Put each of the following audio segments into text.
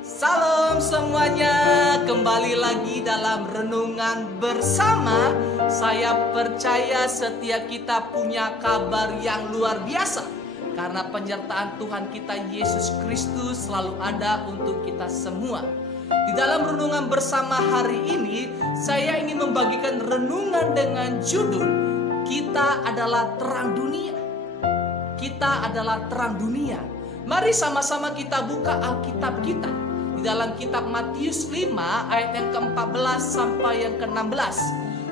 Salam semuanya, kembali lagi dalam renungan bersama. Saya percaya setiap kita punya kabar yang luar biasa, karena penyertaan Tuhan kita Yesus Kristus selalu ada untuk kita semua. Di dalam renungan bersama hari ini, saya ingin membagikan renungan dengan judul Kita adalah terang dunia. Kita adalah terang dunia. Mari sama-sama kita buka Alkitab kita di dalam kitab Matius 5 ayat yang ke-14 sampai yang ke-16.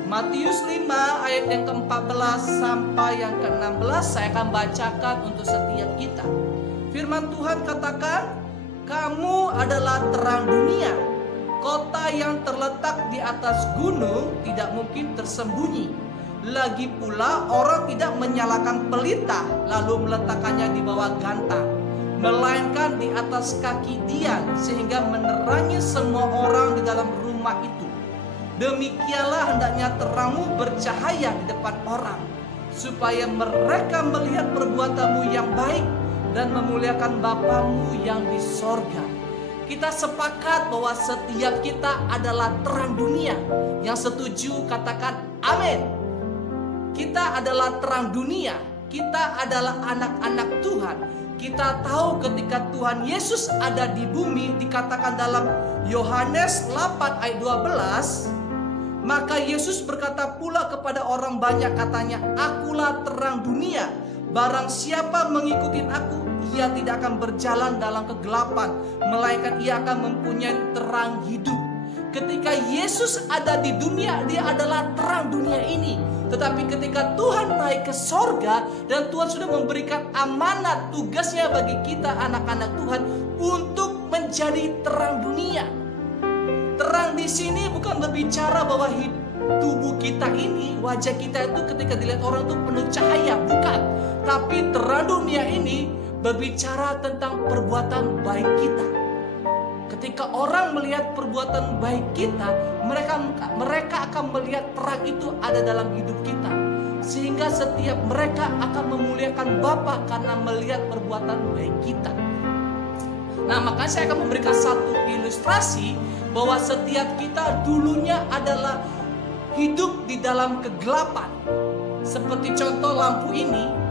Matius 5 ayat yang ke-14 sampai yang ke-16 saya akan bacakan untuk setiap kita. Firman Tuhan katakan, "Kamu adalah terang dunia. Kota yang terletak di atas gunung tidak mungkin tersembunyi. Lagi pula orang tidak menyalakan pelita lalu meletakkannya di bawah gantang, melainkan di atas kaki dian sehingga menerangi semua orang di dalam rumah itu. Demikianlah hendaknya terangmu bercahaya di depan orang, supaya mereka melihat perbuatanmu yang baik dan memuliakan Bapamu yang di sorga." Kita sepakat bahwa setiap kita adalah terang dunia. Yang setuju katakan amin. Kita adalah terang dunia. Kita adalah anak-anak Tuhan. Kita tahu ketika Tuhan Yesus ada di bumi, dikatakan dalam Yohanes 8 ayat 12, maka Yesus berkata pula kepada orang banyak, katanya, "Akulah terang dunia. Barang siapa mengikuti aku, ia tidak akan berjalan dalam kegelapan, melainkan ia akan mempunyai terang hidup." Ketika Yesus ada di dunia, dia adalah terang dunia ini. Tetapi ketika Tuhan naik ke sorga dan Tuhan sudah memberikan amanat, tugasnya bagi kita anak-anak Tuhan untuk menjadi terang dunia. Terang di sini bukan berbicara bahwa tubuh kita ini, wajah kita itu ketika dilihat orang itu penuh cahaya, bukan. Tapi terang dunia ini berbicara tentang perbuatan baik kita. Ketika orang melihat perbuatan baik kita, mereka akan melihat terang itu ada dalam hidup kita. Sehingga setiap mereka akan memuliakan Bapa karena melihat perbuatan baik kita. Nah, makanya saya akan memberikan satu ilustrasi bahwa setiap kita dulunya adalah hidup di dalam kegelapan. Seperti contoh lampu ini.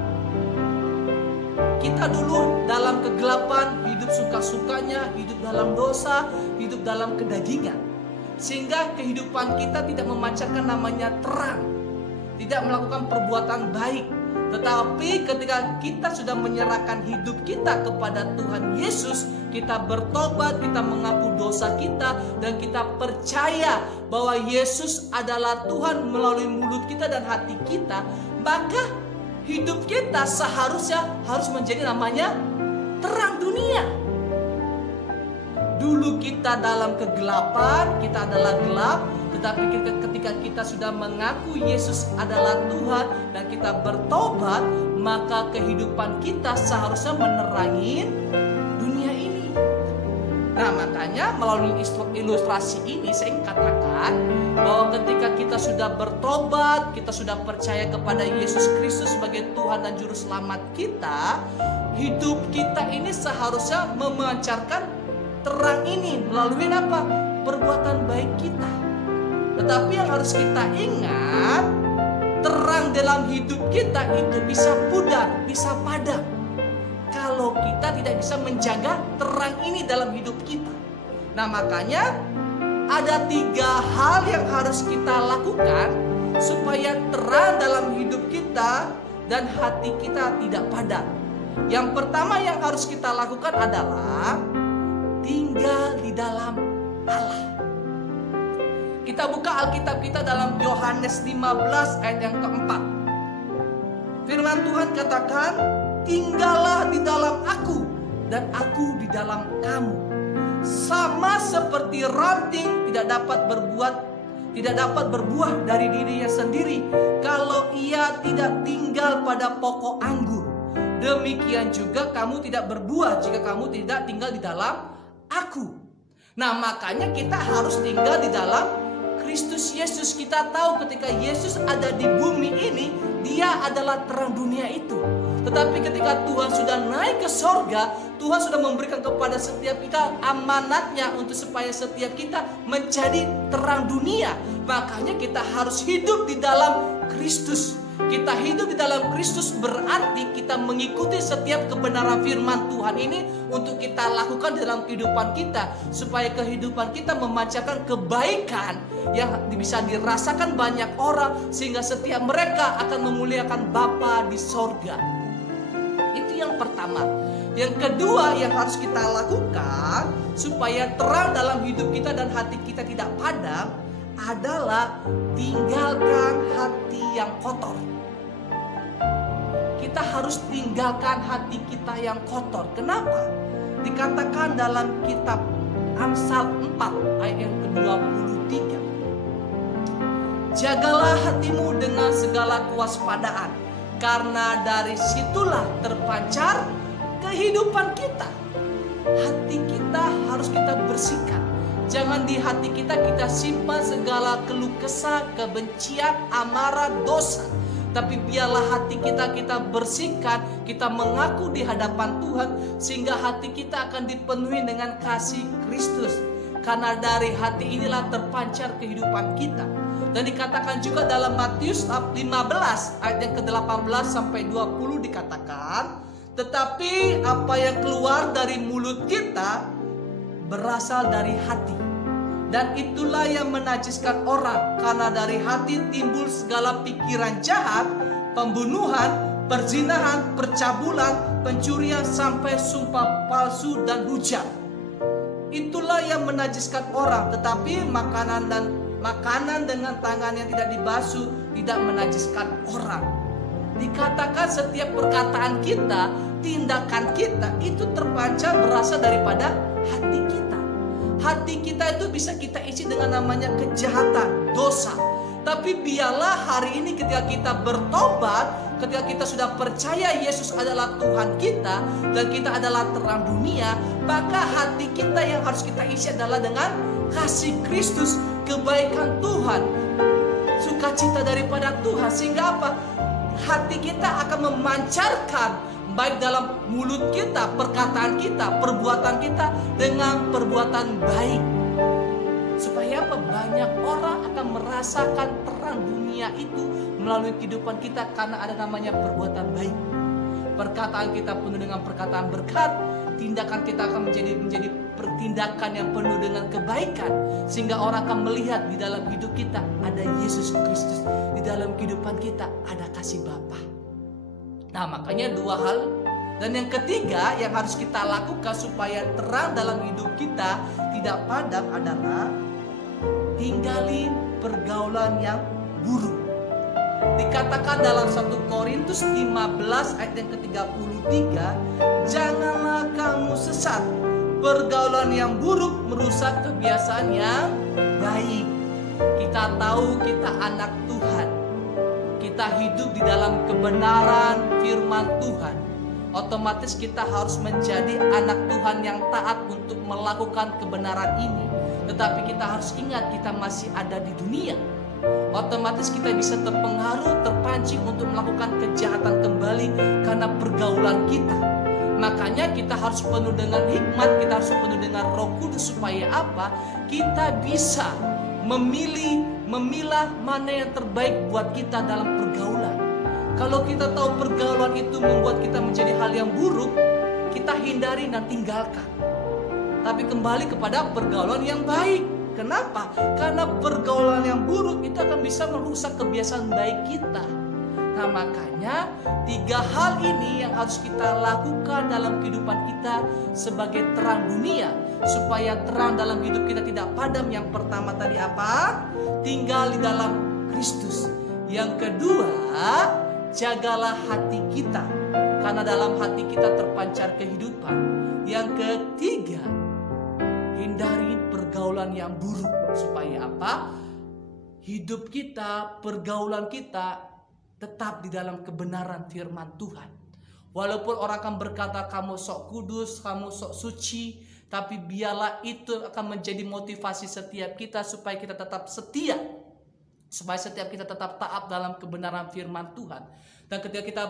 Kita dulu dalam kegelapan, hidup suka-sukanya, hidup dalam dosa, hidup dalam kedagingan. Sehingga kehidupan kita tidak memancarkan namanya terang, tidak melakukan perbuatan baik. Tetapi ketika kita sudah menyerahkan hidup kita kepada Tuhan Yesus, kita bertobat, kita mengaku dosa kita, dan kita percaya bahwa Yesus adalah Tuhan melalui mulut kita dan hati kita, maka hidup kita seharusnya harus menjadi namanya terang dunia. Dulu kita dalam kegelapan, kita adalah gelap. Tetapi ketika kita sudah mengaku Yesus adalah Tuhan dan kita bertobat, maka kehidupan kita seharusnya menerangi dunia ini. Nah, makanya melalui ilustrasi ini saya ingin katakan bahwa ketika kita sudah bertobat, kita sudah percaya kepada Yesus Kristus sebagai Tuhan dan Juru Selamat kita, hidup kita ini seharusnya memancarkan terang ini melalui apa? Perbuatan baik kita. Tetapi yang harus kita ingat, terang dalam hidup kita itu bisa pudar, bisa padam kalau kita tidak bisa menjaga terang ini dalam hidup kita. Nah, makanya ada 3 hal yang harus kita lakukan supaya terang dalam hidup kita dan hati kita tidak padam. Yang pertama yang harus kita lakukan adalah tinggal di dalam Allah. Kita buka Alkitab kita dalam Yohanes 15 ayat yang ke-4. Firman Tuhan katakan, "Tinggallah di dalam aku dan aku di dalam kamu. Sama seperti ranting tidak dapat berbuah dari dirinya sendiri kalau ia tidak tinggal pada pokok anggur. Demikian juga kamu tidak berbuah jika kamu tidak tinggal di dalam aku." Nah, makanya kita harus tinggal di dalam Kristus Yesus, kita tahu ketika Yesus ada di bumi ini, dia adalah terang dunia itu. Tetapi ketika Tuhan sudah naik ke sorga, Tuhan sudah memberikan kepada setiap kita amanatnya untuk supaya setiap kita menjadi terang dunia. Makanya kita harus hidup di dalam Kristus. Kita hidup di dalam Kristus berarti kita mengikuti setiap kebenaran firman Tuhan ini untuk kita lakukan dalam kehidupan kita, supaya kehidupan kita memancarkan kebaikan yang bisa dirasakan banyak orang, sehingga setiap mereka akan memuliakan Bapa di sorga. Itu yang pertama. Yang kedua yang harus kita lakukan supaya terang dalam hidup kita dan hati kita tidak padam adalah tinggalkan hati yang kotor. Kita harus tinggalkan hati kita yang kotor. Kenapa? Dikatakan dalam kitab Amsal 4 ayat yang ke-23. Jagalah hatimu dengan segala kewaspadaan, karena dari situlah terpancar kehidupan kita. Hati kita harus kita bersihkan. Jangan di hati kita simpan segala keluh kesah, kebencian, amarah, dosa. Tapi biarlah hati kita bersihkan, kita mengaku di hadapan Tuhan, sehingga hati kita akan dipenuhi dengan kasih Kristus. Karena dari hati inilah terpancar kehidupan kita. Dan dikatakan juga dalam Matius 15 ayat yang ke-18 sampai 20 dikatakan, tetapi apa yang keluar dari mulut kita berasal dari hati, dan itulah yang menajiskan orang. Karena dari hati timbul segala pikiran jahat, pembunuhan, perzinahan, percabulan, pencurian, sampai sumpah palsu dan hujat. Itulah yang menajiskan orang. Tetapi makanan dengan tangan yang tidak dibasuh tidak menajiskan orang. Dikatakan setiap perkataan kita, tindakan kita itu terpancar berasal daripada hati kita. Hati kita itu bisa kita isi dengan namanya kejahatan, dosa. Tapi biarlah hari ini ketika kita bertobat, ketika kita sudah percaya Yesus adalah Tuhan kita dan kita adalah terang dunia, maka hati kita yang harus kita isi adalah dengan kasih Kristus, kebaikan Tuhan, sukacita daripada Tuhan. Sehingga apa? Hati kita akan memancarkan baik dalam mulut kita, perkataan kita, perbuatan kita dengan perbuatan baik. Supaya apa? Banyak orang akan merasakan terang dunia itu melalui kehidupan kita karena ada namanya perbuatan baik. Perkataan kita penuh dengan perkataan berkat, tindakan kita akan menjadi pertindakan yang penuh dengan kebaikan, sehingga orang akan melihat di dalam hidup kita ada Yesus Kristus, di dalam kehidupan kita ada kasih Bapa. Nah, makanya dua hal. Dan yang ketiga yang harus kita lakukan supaya terang dalam hidup kita tidak padam adalah tinggali pergaulan yang buruk. Dikatakan dalam 1 Korintus 15 ayat yang ke-33, janganlah kamu sesat. Pergaulan yang buruk merusak kebiasaan yang baik. Kita tahu kita anak Tuhan. Kita hidup di dalam kebenaran firman Tuhan. Otomatis kita harus menjadi anak Tuhan yang taat untuk melakukan kebenaran ini. Tetapi kita harus ingat kita masih ada di dunia. Otomatis kita bisa terpengaruh, terpancing untuk melakukan kejahatan kembali karena pergaulan kita. Makanya kita harus penuh dengan hikmat, kita harus penuh dengan Roh Kudus. Supaya apa? Kita bisa memilah mana yang terbaik buat kita dalam pergaulan. Kalau kita tahu pergaulan itu membuat kita menjadi hal yang buruk, kita hindari dan tinggalkan. Tapi kembali kepada pergaulan yang baik. Kenapa? Karena pergaulan yang buruk itu akan bisa merusak kebiasaan baik kita. Nah, makanya 3 hal ini yang harus kita lakukan dalam kehidupan kita sebagai terang dunia, supaya terang dalam hidup kita tidak padam. Yang pertama tadi apa? Tinggal di dalam Kristus. Yang kedua, jagalah hati kita, karena dalam hati kita terpancar kehidupan. Yang ketiga, hindari pergaulan yang buruk. Supaya apa? Hidup kita, pergaulan kita tetap di dalam kebenaran firman Tuhan. Walaupun orang akan berkata kamu sok kudus, kamu sok suci, tapi biarlah itu akan menjadi motivasi setiap kita supaya kita tetap setia, supaya setiap kita tetap taat dalam kebenaran firman Tuhan. Dan ketika kita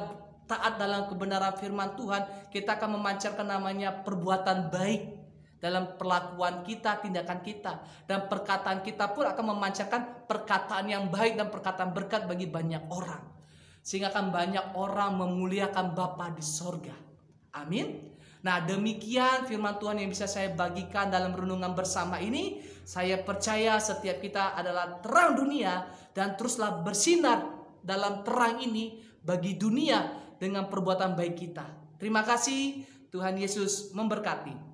taat dalam kebenaran firman Tuhan, kita akan memancarkan namanya perbuatan baik dalam perlakuan kita, tindakan kita, dan perkataan kita pun akan memancarkan perkataan yang baik dan perkataan berkat bagi banyak orang, sehingga akan banyak orang memuliakan Bapa di sorga. Amin. Nah, demikian firman Tuhan yang bisa saya bagikan dalam renungan bersama ini. Saya percaya setiap kita adalah terang dunia, dan teruslah bersinar dalam terang ini bagi dunia dengan perbuatan baik kita. Terima kasih, Tuhan Yesus memberkati.